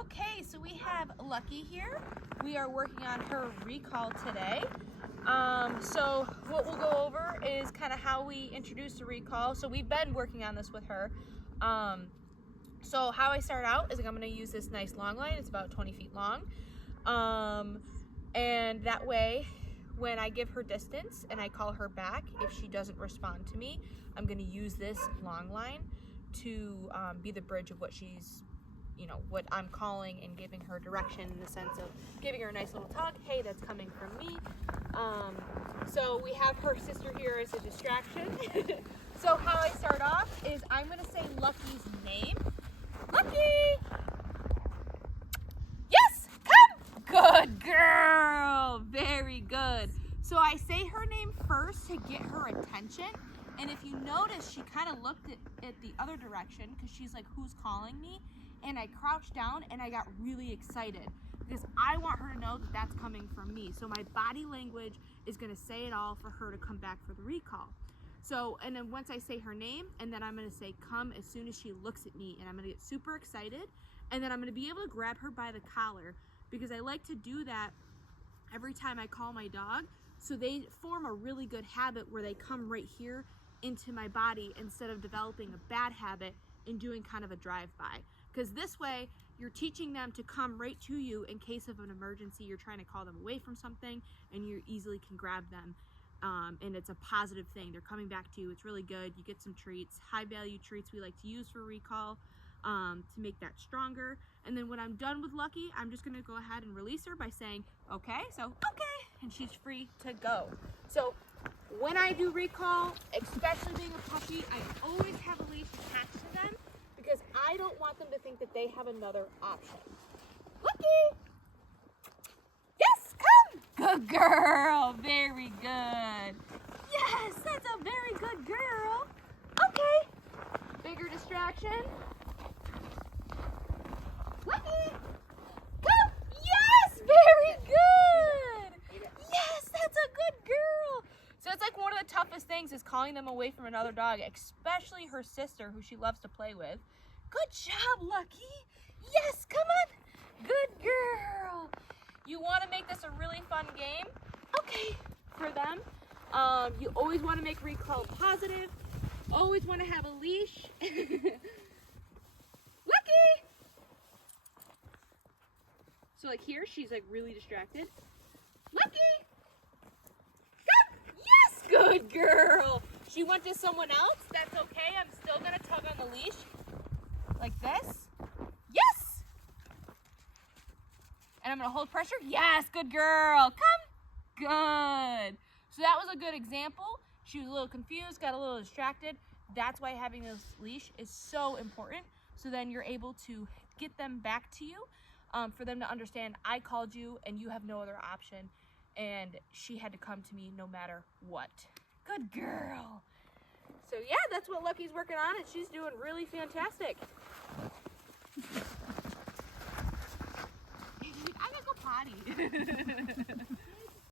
Okay, so we have Lucky here. We are working on her recall today. So what we'll go over is kind of how we introduce the recall. So we've been working on this with her. So how I start out is I'm going to use this nice long line. It's about 20 feet long. And that way, when I give her distance and I call her back, if she doesn't respond to me, I'm going to use this long line to be the bridge of what she's, what I'm calling, and giving her direction in the sense of giving her a nice little tug. Hey, that's coming from me. So we have her sister here as a distraction. So how I start off is I'm going to say Lucky's name. Lucky! Yes, come! Good girl! Very good. So I say her name first to get her attention. And if you notice, she kind of looked at the other direction because she's like, who's calling me? And I crouched down and I got really excited because I want her to know that that's coming from me. So my body language is going to say it all for her to come back for the recall. So, and then once I say her name, and then I'm going to say come as soon as she looks at me, and I'm going to get super excited. And then I'm going to be able to grab her by the collar because I like to do that every time I call my dog. So they form a really good habit where they come right here into my body instead of developing a bad habit and doing kind of a drive-by. Because this way, you're teaching them to come right to you in case of an emergency. You're trying to call them away from something, and you easily can grab them. And it's a positive thing. They're coming back to you. It's really good. You get some treats, high-value treats we like to use for recall to make that stronger. And then when I'm done with Lucky, I'm just going to go ahead and release her by saying, okay, so okay, and she's free to go. So when I do recall, especially being a puppy, I always have a leash attached to them because I don't want them to think that they have another option. Lucky! Yes, come! Good girl! Very good. Yes, that's a very good girl. Okay. Bigger distraction. Lucky! Come! Yes! Very good! Yes, that's a good girl! So it's like one of the toughest things is calling them away from another dog, especially her sister who she loves to play with. Good job, Lucky! Yes, come on! Good girl! You want to make this a really fun game? Okay, for them. You always want to make recall positive. Always want to have a leash. Lucky! So like here, she's like really distracted. Lucky! Come! Yes, good girl! She went to someone else. That's okay. I'm still gonna tug on the leash. Like this. Yes! And I'm gonna hold pressure. Yes, good girl. Come. Good. So that was a good example. She was a little confused, got a little distracted. That's why having this leash is so important. So then you're able to get them back to you, for them to understand I called you and you have no other option. And she had to come to me no matter what. Good girl. So yeah, that's what Lucky's working on, and she's doing really fantastic. I gotta go potty.